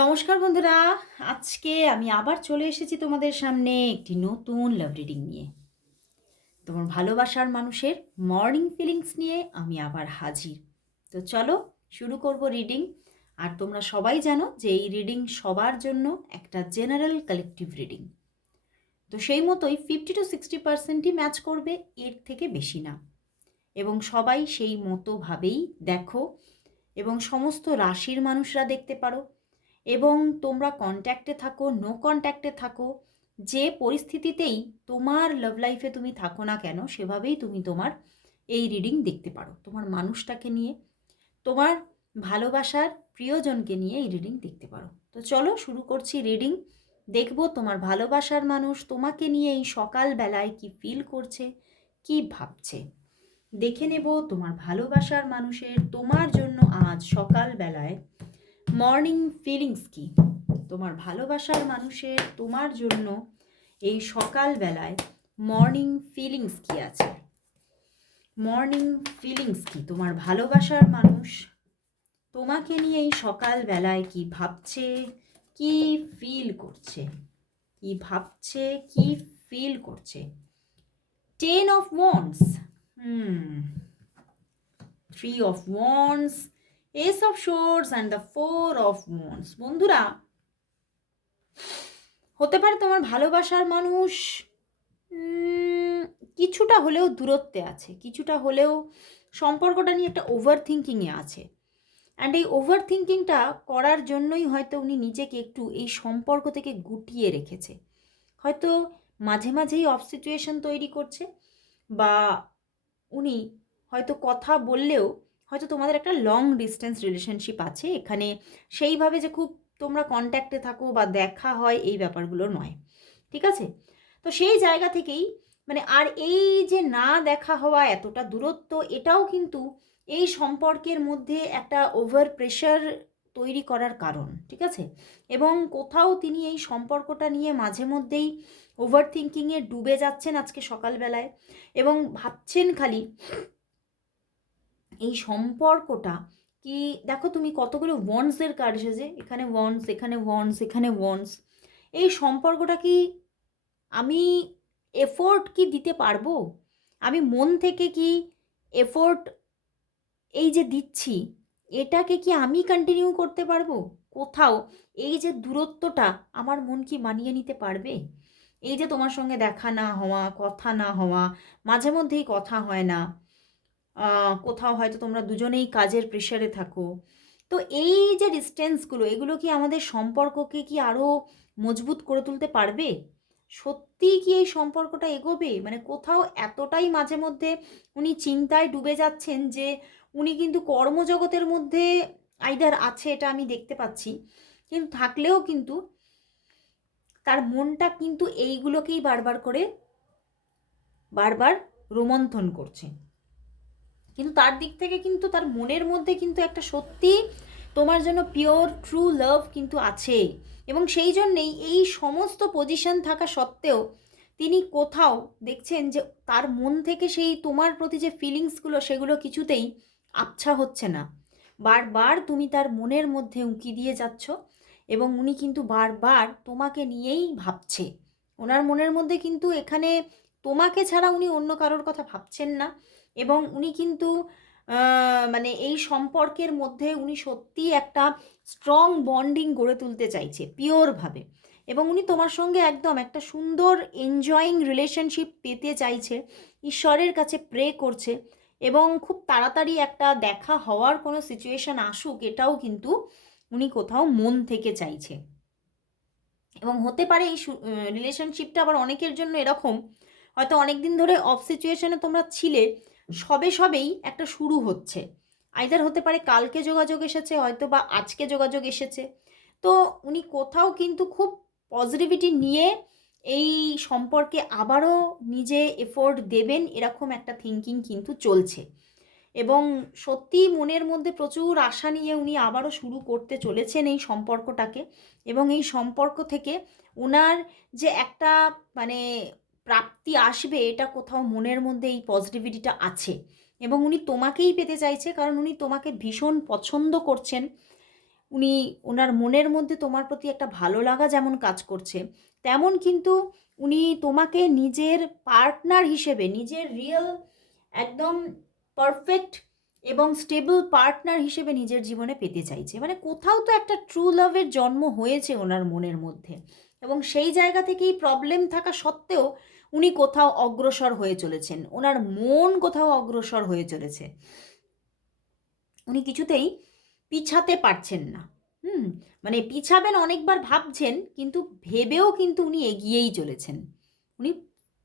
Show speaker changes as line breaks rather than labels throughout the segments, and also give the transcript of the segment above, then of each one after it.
নমস্কার বন্ধুরা, আজকে আমি আবার চলে এসেছি তোমাদের সামনে একটি নতুন লাভ রিডিং নিয়ে। তোমার ভালোবাসার মানুষের মর্নিং ফিলিংস নিয়ে আমি আবার হাজির। তো চলো শুরু করব রিডিং আর তোমরা সবাই জানো যে এই রিডিং সবার জন্য একটা জেনারেল কালেকটিভ রিডিং তো সেই মতোই ফিফটি টু সিক্সটি পার্সেন্টই ম্যাচ করবে, এর থেকে বেশি না। এবং সবাই সেই মতোভাবেই দেখো, এবং সমস্ত রাশির মানুষরা দেখতে পারো। এবং তোমরা কন্ট্যাক্টে থাকো নো কন্ট্যাক্টে থাকো, যে পরিস্থিতিতেই তোমার লাভ লাইফে তুমি থাকো না কেন, সেভাবেই তুমি তোমার এই রিডিং দেখতে পারো। তোমার মানুষটাকে নিয়ে, তোমার ভালোবাসার প্রিয়জনকে নিয়ে এই রিডিং দেখতে পারো। তো চলো শুরু করছি রিডিং দেখব তোমার ভালোবাসার মানুষ তোমাকে নিয়ে এই সকালবেলায় কি ফিল করছে, কি ভাবছে। দেখে নেব তোমার ভালোবাসার মানুষের তোমার জন্য আজ সকালবেলায় মর্নিং ফিলিংস কি? তোমার ভালোবাসার মানুষের তোমার জন্য এই সকালবেলায় মর্নিং ফিলিংস কি আছে? মর্নিং ফিলিংস কি? তোমার ভালোবাসার মানুষ তোমাকে নিয়ে এই সকালবেলায় কি ভাবছে? কি ফিল করছে? কি ভাবছে? কি ফিল করছে? Ten of wands hmm three of wands ace of swords and the four of wands বন্ধুরা, হতে পারে তোমার ভালোবাসার মানুষ কিছুটা হলেও দূরত্বে আছে, কিছুটা হলেও সম্পর্কটা নিয়ে একটা ওভার থিঙ্কিংয়ে আছে। অ্যান্ড এই ওভার থিঙ্কিংটা করার জন্যই হয়তো উনি নিজেকে একটু এই সম্পর্ক থেকে গুটিয়ে রেখেছে। হয়তো মাঝে মাঝেই অফ সিচুয়েশন তৈরি করছে, বা উনি হয়তো কথা বললেও হয়তো তোমাদের একটা লং ডিস্টেন্স রিলেশনশিপ আছে, এখানে সেইভাবে যে খুব তোমরা কন্ট্যাক্টে থাকো বা দেখা হয় এই ব্যাপারগুলো নয়, ঠিক আছে? তো সেই জায়গা থেকেই মানে আর এই যে না দেখা হওয়া এতটা দূরত্ব, এটাও কিন্তু এই সম্পর্কের মধ্যে একটা ওভার প্রেশার তৈরি করার কারণ, ঠিক আছে? এবং কোথাও তিনি এই সম্পর্কটা নিয়ে মাঝে মধ্যেই ওভার থিঙ্কিংয়ে ডুবে যাচ্ছেন আজকে সকালবেলায় এবং ভাবছেন খালি এই সম্পর্কটা কি, দেখো তুমি কতগুলো ওয়ান্সের কার্ড এসেছে এখানে ওয়ান্স এখানে ওয়ান্স এখানে ওয়ান্স এই সম্পর্কটা কি আমি এফোর্ট কি দিতে পারব? আমি মন থেকে কি এফোর্ট এই যে দিচ্ছি, এটাকে কি আমি কন্টিনিউ করতে পারব? কোথাও এই যে দূরত্বটা আমার মন কি মানিয়ে নিতে পারবে? এই যে তোমার সঙ্গে দেখা না হওয়া, কথা না হওয়া, মাঝে মধ্যেই কথা হয় না কোথাও হয়তো তোমরা দুজনেই কাজের প্রেশারে থাকো। তো এই যে ডিস্টেন্সগুলো এগুলো কি আমাদের সম্পর্ককে কি আরও মজবুত করে তুলতে পারবে? সত্যিই কি এই সম্পর্কটা এগোবে? মানে কোথাও এতটাই মাঝে মধ্যে উনি চিন্তায় ডুবে যাচ্ছেন যে উনি কিন্তু কর্মজগতের মধ্যে আইদার আছে এটা আমি দেখতে পাচ্ছি। কিন্তু থাকলেও কিন্তু তার মনটা কিন্তু এইগুলোকেই বারবার করে বারবার রোমন্থন করছে। কিন্তু তার দিক থেকে কিন্তু তার মনের মধ্যে কিন্তু একটা সত্যি তোমার জন্য পিওর ট্রু লাভ কিন্তু আছে এবং সেই জন্যেই এই সমস্ত পজিশন থাকা সত্ত্বেও তিনি কোথাও দেখছেন যে তার মন থেকে সেই তোমার প্রতি যে ফিলিংসগুলো সেগুলো কিছুতেই আবছা হচ্ছে না। বারবার তুমি তার মনের মধ্যে উঁকি দিয়ে যাচ্ছ এবং উনি কিন্তু বারবার তোমাকে নিয়েই ভাবছে। ওনার মনের মধ্যে কিন্তু এখানে তোমাকে ছাড়া উনি অন্য কারোর কথা ভাবছেন না। এবং উনি কিন্তু মানে এই সম্পর্কের মধ্যে উনি সত্যিই একটা স্ট্রং বন্ডিং গড়ে তুলতে চাইছে পিওরভাবে এবং উনি তোমার সঙ্গে একদম একটা সুন্দর এনজয়িং রিলেশনশিপ পেতে চাইছে, ঈশ্বরের কাছে প্রে করছে এবং খুব তাড়াতাড়ি একটা দেখা হওয়ার কোনো সিচুয়েশন আসুক এটাও কিন্তু উনি কোথাও মন থেকে চাইছে। এবং হতে পারে এই রিলেশনশিপটা আবার অনেকের জন্য এরকম, হয়তো অনেক দিন ধরে অফ সিচুয়েশনে তোমরা ছিলে সবে সবেই একটা শুরু হচ্ছে। আইদার হতে পারে কালকে যোগাযোগ এসেছে, হয়তো বা আজকে যোগাযোগ এসেছে। তো উনি কোথাও কিন্তু খুব পজিটিভিটি নিয়ে এই সম্পর্কে আবারও নিজে এফোর্ট দেবেন এরকম একটা থিঙ্কিং কিন্তু চলছে। এবং সত্যি মনের মধ্যে প্রচুর আশা নিয়ে উনি আবারও শুরু করতে চলেছেন এই সম্পর্কটাকে। এবং এই সম্পর্ক থেকে ওনার যে একটা মানে প্রাপ্তি আসবে, এটা কোথাও মনের মধ্যে এই পজিটিভিটিটা আছে। এবং উনি তোমাকেই পেতে চাইছে, কারণ উনি তোমাকে ভীষণ পছন্দ করছেন। উনি, ওনার মনের মধ্যে তোমার প্রতি একটা ভালো লাগা যেমন কাজ করছে, তেমন কিন্তু উনি তোমাকে নিজের পার্টনার হিসেবে, নিজের রিয়েল একদম পারফেক্ট এবং স্টেবল পার্টনার হিসেবে নিজের জীবনে পেতে চাইছে। মানে কোথাও তো একটা ট্রু লাভের জন্ম হয়েছে ওনার মনের মধ্যে। এবং সেই জায়গা থেকেই প্রবলেম থাকা সত্ত্বেও উনি কোথাও অগ্রসর হয়ে চলেছেন। ওনার মন কোথাও অগ্রসর হয়ে চলেছে। উনি কিছুতেই পিছাতে পারছেন না। হুম মানে পিছাবেন অনেকবার ভাবছেন, কিন্তু ভেবেও কিন্তু উনি এগিয়েই চলেছেন। উনি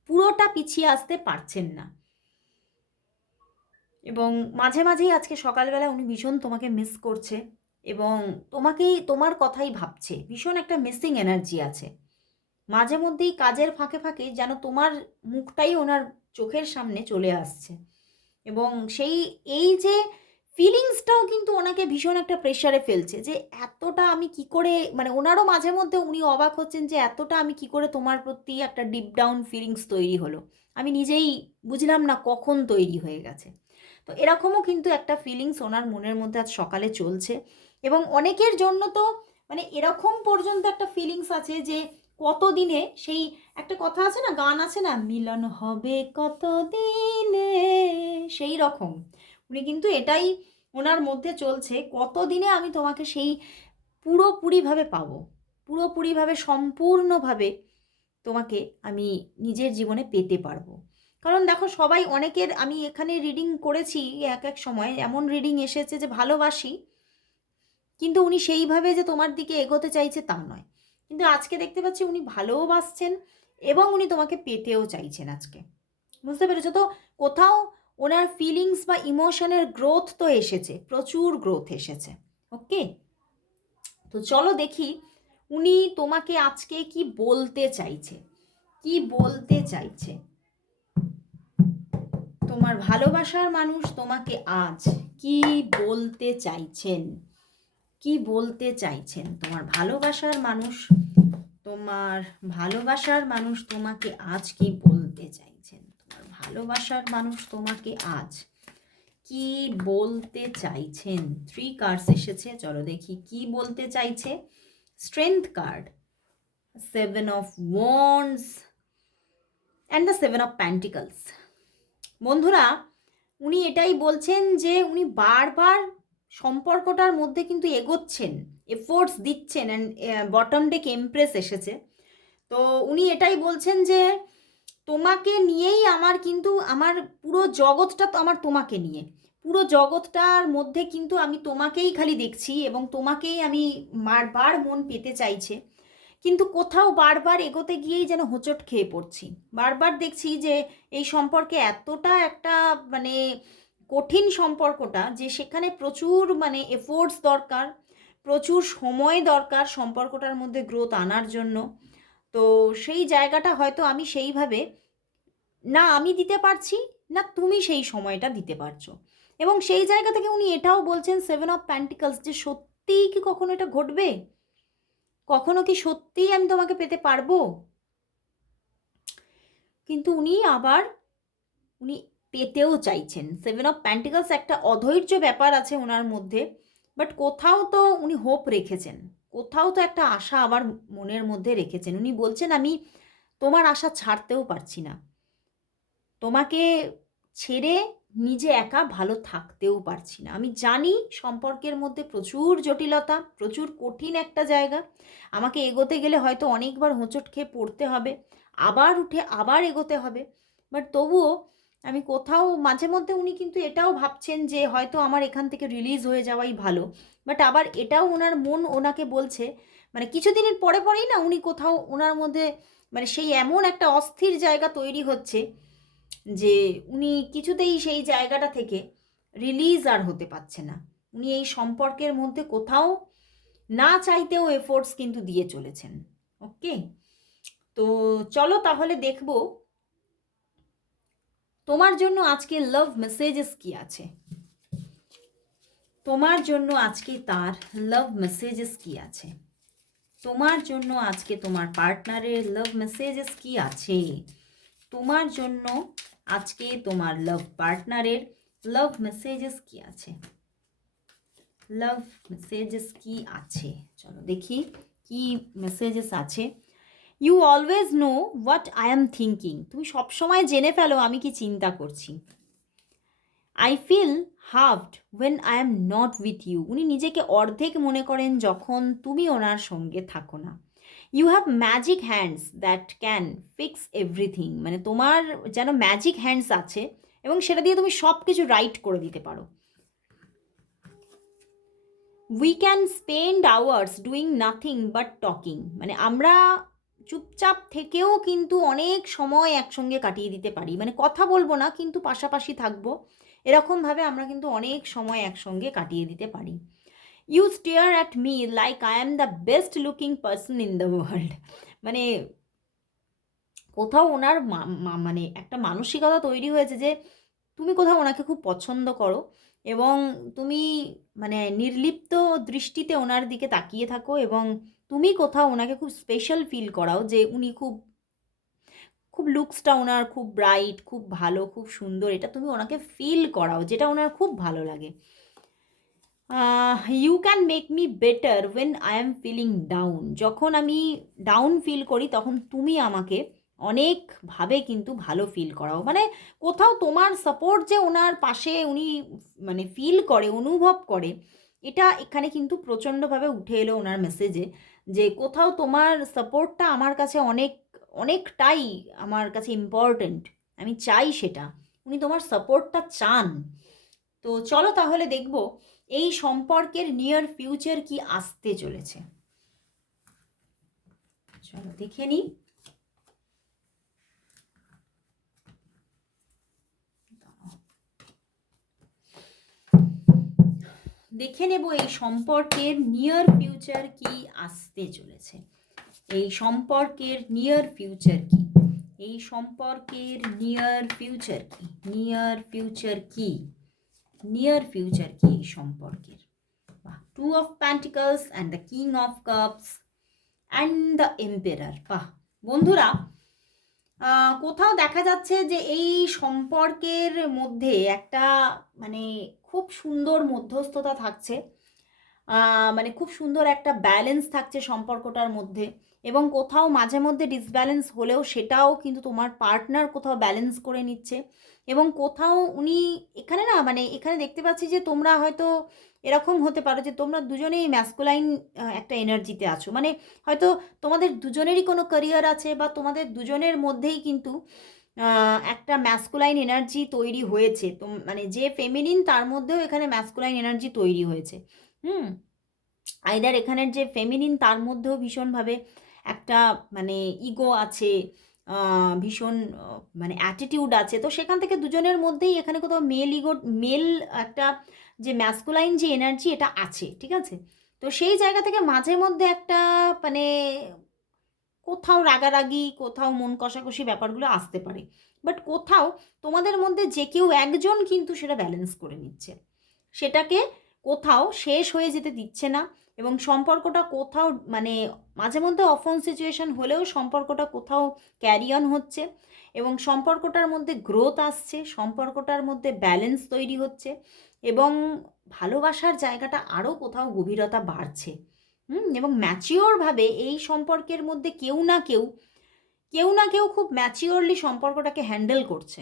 পুরোটা পিছিয়ে আসতে পারছেন না। এবং মাঝে মাঝেই আজকে সকালবেলা উনি ভীষণ তোমাকে মিস করছে এবং তোমাকেই, তোমার কথাই ভাবছে। ভীষণ একটা মিসিং এনার্জি আছে। মাঝে মধ্যেই কাজের ফাঁকে ফাঁকে যেন তোমার মুখটাই ওনার চোখের সামনে চলে আসছে। এবং সেই, এই যে ফিলিংসটাও কিন্তু ওনাকে ভীষণ একটা প্রেশারে ফেলছে যে এতটা আমি কি করে মানে ওনারও মাঝে মধ্যে উনি অবাক হচ্ছেন যে এতটা আমি কি করে তোমার প্রতি একটা ডিপ ডাউন ফিলিংস তৈরি হলো। আমি নিজেই বুঝলাম না কখন তৈরি হয়ে গেছে। তো এরকমও কিন্তু একটা ফিলিংস ওনার মনের মধ্যে আজ সকালে চলছে। এবং অনেকের জন্য তো মানে এরকম পর্যন্ত একটা ফিলিংস আছে যে কত দিনে সেই একটা কথা আছে না, গান আছে না, মিলন হবে কত দিনে সেই রকম। উনি কিন্তু এটাই ওনার মধ্যে চলছে কত দিনে আমি তোমাকে সেই পুরোপুরিভাবে পাবো। পুরোপুরিভাবে, সম্পূর্ণভাবে তোমাকে আমি নিজের জীবনে পেতে পারব। কারণ দেখো, সবাই অনেকের, আমি এখানে রিডিং করেছি এক এক সময়, এমন রিডিং এসেছে যে ভালোবাসি, কিন্তু উনি সেইভাবে যে তোমার দিকে এগোতে চাইছে তা নয়। কিন্তু আজকে দেখতে পাচ্ছি উনি ভালোবাসছেন এবং উনি তোমাকে পেতেও চাইছেন আজকে। বুঝতে পেরেছ তো? কোথাও ওনার ফিলিংস বা ইমোশনের গ্রোথ তো এসেছে, প্রচুর গ্রোথ এসেছে ওকে তো চলো দেখি উনি তোমাকে আজকে কি বলতে চাইছে, কি বলতে চাইছে? তোমার ভালোবাসার মানুষ তোমাকে আজ কি বলতে চাইছেন? কি বলতে চাইছেন? তোমার ভালোবাসার মানুষ, তোমার ভালোবাসার মানুষ তোমাকে আজ কি বলতে চাইছেন? তোমার ভালোবাসার মানুষ তোমাকে আজ কি বলতে চাইছেন? থ্রি কার্ডস এসেছে, চলো দেখি কি বলতে চাইছে। Strength card seven of wands and the seven of pentacles বন্ধুরা, উনি এটাই বলছেন যে উনি বারবার সম্পর্কটার মধ্যে কিন্তু এগোচ্ছেন এফোর্টস দিচ্ছেন অ্যান্ড বটম ডেক এমপ্রেস এসেছে। তো উনি এটাই বলছেন যে, তোমাকে নিয়েই আমার কিন্তু, আমার পুরো জগৎটা তো আমার তোমাকে নিয়ে। পুরো জগৎটার মধ্যে কিন্তু আমি তোমাকেই খালি দেখছি এবং তোমাকেই আমি বারবার মন পেতে চাইছে। কিন্তু কোথাও বারবার এগোতে গিয়েই যেন হোঁচট খেয়ে পড়ছি। বারবার দেখছি যে, এই সম্পর্কে এতটা একটা মানে কঠিন সম্পর্কটা যে সেখানে প্রচুর মানে এফোর্টস দরকার, প্রচুর সময় দরকার সম্পর্কটার মধ্যে গ্রোথ আনার জন্য। তো সেই জায়গাটা হয়তো আমি সেইভাবে না আমি দিতে পারছি, না তুমি সেই সময়টা দিতে পারছ। এবং সেই জায়গা থেকে উনি এটাও বলছেন সেভেন অফ প্যান্টিকলস যে সত্যিই কি কখনো এটা ঘটবে? কখনো কি সত্যিই আমি তোমাকে পেতে পারব? কিন্তু উনি আবার, উনি পেতেও চাইছেন। সেভেন অফ প্যান্টিকলস একটা অধৈর্য ব্যাপার আছে ওনার মধ্যে বাট কোথাও তো উনি হোপ রেখেছেন। কোথাও তো একটা আশা আবার মনের মধ্যে রেখেছেন। উনি বলছেন, আমি তোমার আশা ছাড়তেও পারছি না। তোমাকে ছেড়ে নিজে একা ভালো থাকতেও পারছি না। আমি জানি সম্পর্কের মধ্যে প্রচুর জটিলতা, প্রচুর কঠিন একটা জায়গা। আমাকে এগোতে গেলে হয়তো অনেকবার হোঁচট খেয়ে পড়তে হবে, আবার উঠে আবার এগোতে হবে। বাট তবুও আমি কোথাও মাঝে মধ্যে উনি কিন্তু এটাও ভাবছেন যে হয়তো আমার এখান থেকে রিলিজ হয়ে যাওয়াই ভালো। বাট আবার এটাও ওনার মন ওনাকে বলছে মানে কিছুদিনের পরে পরেই না উনি কোথাও ওনার মধ্যে মানে সেই এমন একটা অস্থির জায়গা তৈরি হচ্ছে যে উনি কিছুতেই সেই জায়গাটা থেকে রিলিজ আর হতে পারছে না। উনি এই সম্পর্কের মধ্যে কোথাও না চাইতেও এফোর্টস কিন্তু দিয়ে চলেছেন। ওকে তো চলো তাহলে দেখব তোমার জন্য আজকে লাভ মেসেজেস কি আছে? তোমার জন্য আজকে তার লাভ মেসেজেস কি আছে? তোমার জন্য আজকে তোমার পার্টনারের লাভ মেসেজেস কি আছে? তোমার জন্য আজকে তোমার লাভ পার্টনারের লাভ মেসেজেস কি আছে? লাভ মেসেজেস কি আছে? চলো দেখি কি মেসেজেস আছে। You always know what I am thinking তুমি সবসময় জেনে ফেলো আমি কি চিন্তা করছি। I feel halved when I am not with you উনি নিজেকে অর্ধেক মনে করেন যখন তুমি ওনার সঙ্গে থাকো না। You have magic hands that can fix everything মানে তোমার যেন ম্যাজিক হ্যান্ডস আছে এবং সেটা দিয়ে তুমি সব কিছু রাইট করে দিতে পারো। We can spend hours doing nothing but talking মানে আমরা চুপচাপ থেকেও কিন্তু অনেক সময় একসঙ্গে কাটিয়ে দিতে পারি। মানে কথা বলব না, কিন্তু পাশাপাশি থাকব। এরকমভাবে আমরা কিন্তু অনেক সময় একসঙ্গে কাটিয়ে দিতে পারি। You stare at me like I am the best looking person in the world মানে কোথাও ওনার মানে একটা মানসিকতা তৈরি হয়েছে যে, তুমি কোথাও ওনাকে খুব পছন্দ করো এবং তুমি মানে নির্লিপ্ত দৃষ্টিতে ওনার দিকে তাকিয়ে থাকো এবং তুমি কোথাও ওনাকে খুব স্পেশাল ফিল করাও যে উনি খুব খুব লুকসটা ওনার খুব ব্রাইট খুব ভালো, খুব সুন্দর, এটা তুমি ওনাকে ফিল করাও যেটা ওনার খুব ভালো লাগে। You can make me better when I am feeling down যখন আমি ডাউন ফিল করি, তখন তুমি আমাকে অনেকভাবে কিন্তু ভালো ফিল করাও। মানে কোথাও তোমার সাপোর্ট যে ওনার পাশে উনি মানে ফিল করে, অনুভব করে, এটা এখানে কিন্তু প্রচণ্ডভাবে উঠে এলো ওনার মেসেজে যে কোথাও তোমার সাপোর্টটা আমার কাছে অনেক, অনেকটাই আমার কাছে ইম্পর্ট্যান্ট আমি চাই সেটা। উনি তোমার সাপোর্টটা চান। তো চলো তাহলে দেখব, এই সম্পর্কের নিয়ার ফিউচার কি আসতে চলেছে। চলো দেখে নিই। দেখে নেব এই সম্পর্কের নিয়ার ফিউচার কি আসতে চলেছে। এই সম্পর্কের নিয়ার ফিউচার কি? এই সম্পর্কের নিয়ার ফিউচার কি? নিয়ার ফিউচার কি? নিয়ার ফিউচার কি এই সম্পর্কের? বাহ two of pentacles and the king of cups and the emperor বাহ, বন্ধুরা কোথাও দেখা যাচ্ছে যে এই সম্পর্কের মধ্যে একটা মানে খুব সুন্দর মধ্যস্থতা থাকছে। মানে খুব সুন্দর একটা ব্যালেন্স থাকছে সম্পর্কটার মধ্যে এবং কোথাও মাঝে মধ্যে ডিসব্যালেন্স হলেও সেটাও কিন্তু তোমার পার্টনার কোথাও ব্যালেন্স করে নিচ্ছে এবং কোথাও উনি এখানে না মানে এখানে দেখতে পাচ্ছি যে তোমরা হয়তো এরকম হতে পারো যে তোমরা দুজনেই ম্যাসকুলাইন একটা এনার্জিতে আছো। মানে হয়তো তোমাদের দুজনেরই কোনো ক্যারিয়ার আছে বা তোমাদের দুজনের মধ্যেই কিন্তু একটা ম্যাসকুলাইন এনার্জি তৈরি হয়েছে। তো মানে যে ফেমিনিন তার মধ্যেও এখানে ম্যাসকুলাইন এনার্জি তৈরি হয়েছে। হুম? আইদার এখানের যে ফেমিনিন তার মধ্যেও ভীষণভাবে একটা মানে ইগো আছে ভীষণ মানে অ্যাটিটিউড আছে। তো সেখান থেকে দুজনের মধ্যেই এখানে কোথাও মেল ইগো মেল একটা যে ম্যাসকুলাইন যে এনার্জি এটা আছে, ঠিক আছে? তো সেই জায়গা থেকে মাঝে মধ্যে একটা মানে কোথাও রাগারাগি, কোথাও মন কষাকষি ব্যাপারগুলো আসতে পারে। বাট কোথাও তোমাদের মধ্যে যে কেউ একজন কিন্তু সেটা ব্যালেন্স করে নিচ্ছে। সেটাকে কোথাও শেষ হয়ে যেতে দিচ্ছে না এবং সম্পর্কটা কোথাও মানে মাঝে মধ্যে অফন সিচুয়েশন হলেও সম্পর্কটা কোথাও ক্যারি অন হচ্ছে এবং সম্পর্কটার মধ্যে গ্রোথ আসছে, সম্পর্কটার মধ্যে ব্যালেন্স তৈরি হচ্ছে এবং ভালোবাসার জায়গাটা আরও কোথাও গভীরতা বাড়ছে। হুম, এবং ম্যাচিওরভাবে এই সম্পর্কের মধ্যে কেউ না কেউ কেউ না কেউ খুব ম্যাচিওরলি সম্পর্কটাকে হ্যান্ডেল করছে,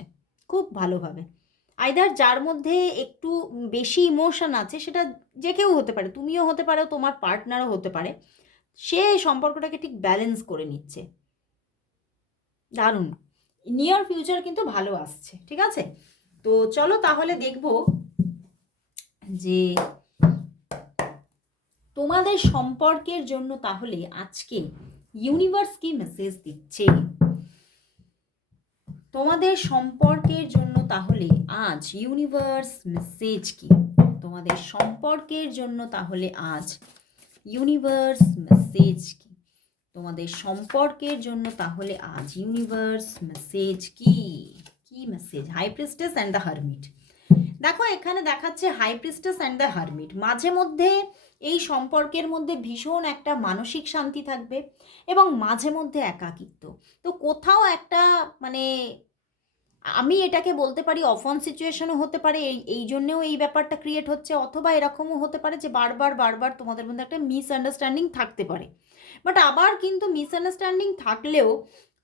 খুব ভালোভাবে। আইদার যার মধ্যে একটু বেশি ইমোশন আছে, সেটা যে কেউ হতে পারে, তুমিও হতে পারো, তোমার পার্টনারও হতে পারে, সে সম্পর্কটাকে ঠিক ব্যালেন্স করে নিচ্ছে। দারুণ। নিয়ার ফিউচার কিন্তু ভালো আসছে, ঠিক আছে? তো চলো তাহলে দেখব যে তোমাদের সম্পর্কের জন্য তাহলে আজকে ইউনিভার্স কি মেসেজ দিচ্ছে। তোমাদের সম্পর্কের জন্য তাহলে আজ ইউনিভার্স মেসেজ কি? তোমাদের সম্পর্কের জন্য তাহলে আজ ইউনিভার্স মেসেজ কি? তোমাদের সম্পর্কের জন্য তাহলে আজ ইউনিভার্স মেসেজ কি? কি message high priestess and the hermit দেখো, এখানে দেখাচ্ছে high priestess and the hermit মাঝে মধ্যে এই সম্পর্কের মধ্যে ভীষণ একটা মানসিক শান্তি থাকবে এবং মাঝে মধ্যে একাকিত্ব। তো কোথাও একটা মানে আমি এটাকে বলতে পারি অফন সিচুয়েশনও হতে পারে, এই এই জন্যেও এই ব্যাপারটা ক্রিয়েট হচ্ছে, অথবা এরকমও হতে পারে যে বারবার বারবার তোমাদের মধ্যে একটা মিসআন্ডারস্ট্যান্ডিং থাকতে পারে। বাট আবার কিন্তু মিসআন্ডারস্ট্যান্ডিং থাকলেও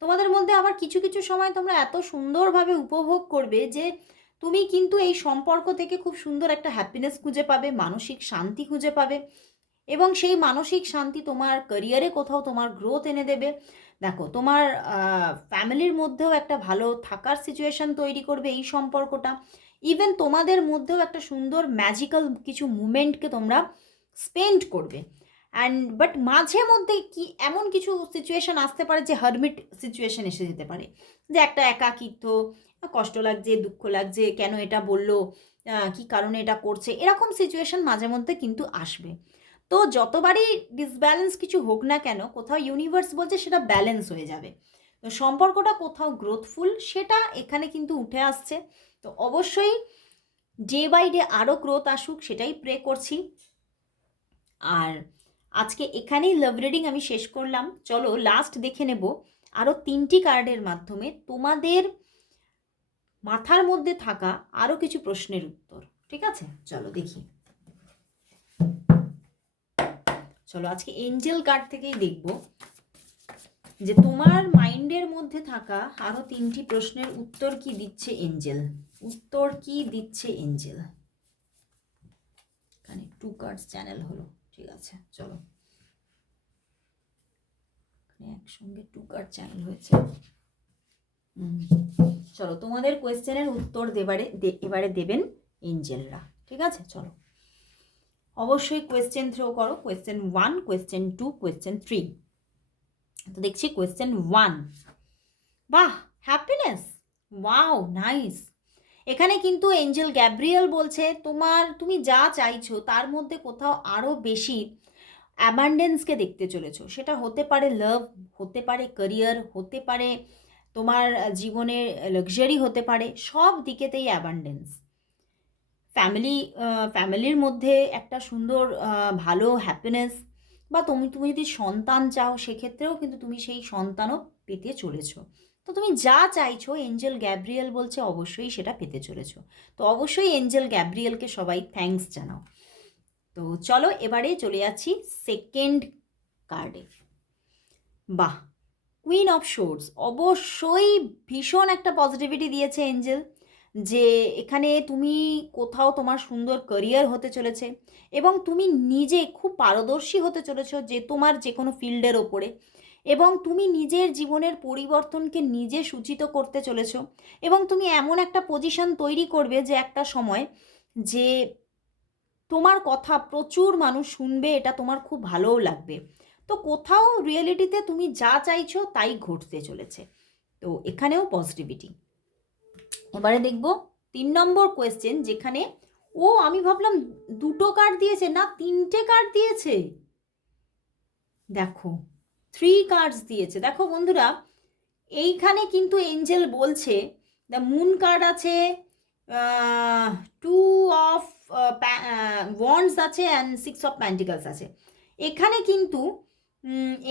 তোমাদের মধ্যে আবার কিছু কিছু সময় তোমরা এত সুন্দরভাবে উপভোগ করবে যে তুমি কিন্তু এই সম্পর্ক থেকে খুব সুন্দর একটা হ্যাপিনেস খুঁজে পাবে, মানসিক শান্তি খুঁজে পাবে এবং সেই মানসিক শান্তি তোমার ক্যারিয়ারে কোথাও তোমার গ্রোথ এনে দেবে। দেখো, তোমার ফ্যামিলির মধ্যেও একটা ভালো থাকার সিচুয়েশন তৈরি করবে এই সম্পর্কটা। ইভেন তোমাদের মধ্যেও একটা সুন্দর ম্যাজিক্যাল কিছু মুমেন্টকে তোমরা স্পেন্ড করবে। অ্যান্ড বাট মাঝে মধ্যে কি, এমন কিছু সিচুয়েশন আসতে পারে যে হারমিট সিচুয়েশন এসে যেতে পারে। যে একটা একাকিত্ব কষ্ট লাগছে, দুঃখ লাগছে, কেন এটা বলল কি কারণে এটা করছে, এরকম সিচুয়েশন মাঝে মধ্যে কিন্তু আসবে। তো যতবারই ডিসব্যালেন্স কিছু হোক না কেন, কোথাও ইউনিভার্স বলছে সেটা ব্যালেন্স হয়ে যাবে। তো সম্পর্কটা কোথাও গ্রোথফুল সেটা এখানে কিন্তু উঠে আসছে। তো অবশ্যই ডে বাই ডে আরও গ্রোথ আসুক, সেটাই প্রে করছি। আর আজকে এখানেই লাভ রিডিং আমি শেষ করলাম। চলো লাস্ট দেখে নেব। আরও তিনটি কার্ডের মাধ্যমে তোমাদের মাথার মধ্যে থাকা আরও কিছু প্রশ্নের উত্তর। ঠিক আছে? চলো দেখি। চলো, আজকে এঞ্জেল কার্ড থেকেই দেখব যে তোমার মাইন্ডের মধ্যে থাকা আরও তিনটি প্রশ্নের উত্তর কি দিচ্ছে এঞ্জেল উত্তর কি দিচ্ছে এঞ্জেল টু কার্ডস চ্যানেল হলো, ঠিক আছে? চলো। একসঙ্গে টু কার্ড চ্যানেল হয়েছে। চলো, তোমাদের কোয়েশ্চেনের উত্তর দেবারে এবারে দেবেন এঞ্জেলরা। ঠিক আছে? চলো। অবশ্যই কোয়েশ্চেন থ্রো করো। Question one question two question three তো দেখছি কোয়েশ্চেন ওয়ান বাহ! হ্যাপিনেস ওয়াও নাইস এখানে কিন্তু এঞ্জেল গ্যাব্রিয়েল বলছে, তোমার, তুমি যা চাইছো, তার মধ্যে কোথাও আরও বেশি অ্যাবান্ডেন্সকে দেখতে চলেছো। সেটা হতে পারে লাভ হতে পারে ক্যারিয়ার হতে পারে তোমার জীবনে লাক্সারি হতে পারে, সব দিকেতেই অ্যাবান্ডেন্স ফ্যামিলি ফ্যামিলির মধ্যে একটা সুন্দর ভালো হ্যাপিনেস বা তুমি তুমি যদি সন্তান চাও, সেক্ষেত্রেও কিন্তু তুমি সেই সন্তানও পেতে চলেছো। তো তুমি যা চাইছো এঞ্জেল গ্যাব্রিয়েল বলছে, অবশ্যই সেটা পেতে চলেছো। তো অবশ্যই এঞ্জেল গ্যাব্রিয়েলকে সবাই থ্যাঙ্কস জানাও। তো চলো, এবারে চলে যাচ্ছি সেকেন্ড কার্ডে বাহ! কুইন অফ শোর্স অবশ্যই ভীষণ একটা পজিটিভিটি দিয়েছে এঞ্জেল যে এখানে তুমি কোথাও তোমার সুন্দর ক্যারিয়ার হতে চলেছে এবং তুমি নিজে খুব পারদর্শী হতে চলেছ যে তোমার যে কোনো ফিল্ডের ওপরে এবং তুমি নিজের জীবনের পরিবর্তনকে নিজে সূচিত করতে চলেছ এবং তুমি এমন একটা পজিশন তৈরি করবে যে একটা সময় যে তোমার কথা প্রচুর মানুষ শুনবে, এটা তোমার খুব ভালোও লাগবে। তো কোথাও রিয়েলিটিতে তুমি যা চাইছো তাই ঘটতে চলেছে। তো এখানেও পজিটিভিটি এবারে দেখব তিন নম্বর কোয়েশ্চেন যেখানে, ও আমি ভাবলাম দুটো কার্ড দিয়েছে না তিনটে কার্ড দিয়েছে? দেখো থ্রি কার্ডস দিয়েছে। দেখো বন্ধুরা, এইখানে কিন্তু এঞ্জেল বলছে দ্য মুন কার্ড আছে টু অফ ওয়ান্ডস আছে অ্যান্ড সিক্স অফ প্যান্টিকালস আছে। এখানে কিন্তু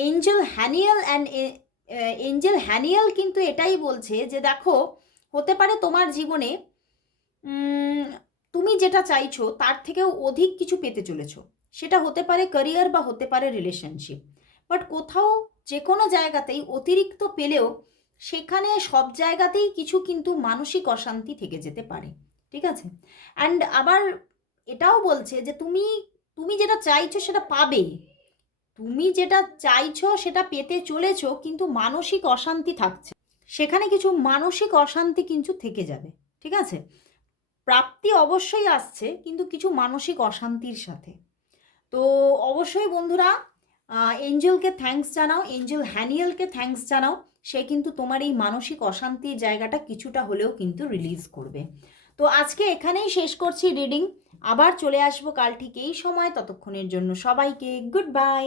angel Haniel and angel Haniel কিন্তু এটাই বলছে যে দেখো, হতে পারে তোমার জীবনে তুমি যেটা চাইছো তার থেকেও অধিক কিছু পেতে চলেছো। সেটা হতে পারে ক্যারিয়ার বা হতে পারে রিলেশনশিপ বাট কোথাও যে কোনো জায়গাতেই অতিরিক্ত পেলেও সেখানে সব জায়গাতেই কিছু কিন্তু মানসিক অশান্তি থেকে যেতে পারে। ঠিক আছে? অ্যান্ড আবার এটাও বলছে যে তুমি তুমি যেটা চাইছো সেটা পাবে। তুমি যেটা চাইছো, সেটা পেতে চলেছো, কিন্তু মানসিক অশান্তি থাকছে। সেখানে কিছু মানসিক অশান্তি কিন্তু থেকে যাবে, ঠিক আছে? প্রাপ্তি অবশ্যই আসছে, কিন্তু কিছু মানসিক অশান্তির সাথে। তো অবশ্যই বন্ধুরা এঞ্জেলকে থ্যাঙ্কস জানাও, এঞ্জেল হ্যানিয়েলকে থ্যাঙ্কস জানাও। সে কিন্তু তোমার এই মানসিক অশান্তির জায়গাটা কিছুটা হলেও কিন্তু রিলিজ করবে। তো আজকে এখানেই শেষ করছি রিডিং আবার চলে আসব কাল ঠিক এই সময়, ততক্ষণের জন্য সবাইকে গুড বাই